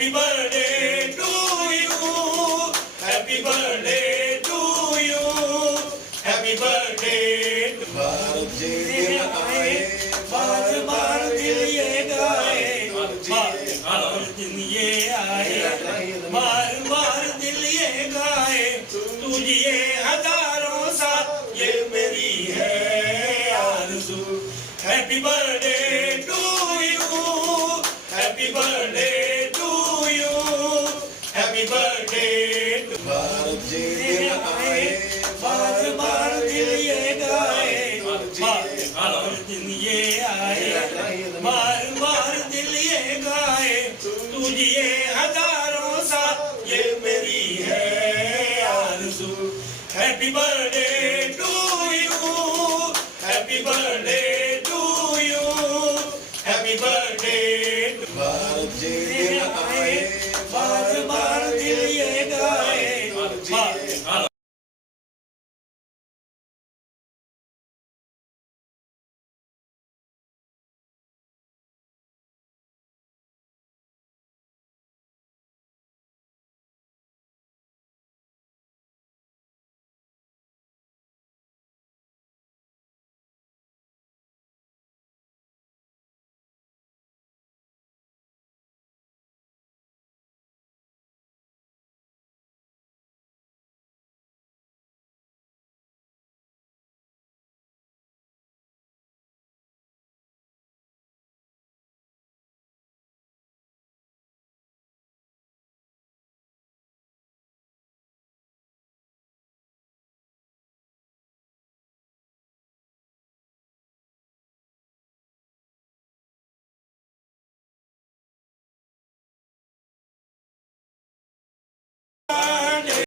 Happy birthday to you. Happy birthday to you. Happy birthday to Bharat जे दिन आए बार बार दिल ये गाए बार दिन ये आए बार बार दिल ये गाए तुझे ये हजारों साथ ये मेरी है आरज़ू happy birthday to you happy birthday to you happy birthday भारत जे दिन आए बार बार दिल ये गाए बार दिन ये आए बार बार दिल ये गाए तुझे ये हजारों साथ ये मेरी है आरज़ू happy birthday to you happy birthday to you happy birthday भारत जे दिन आए बार बार दिल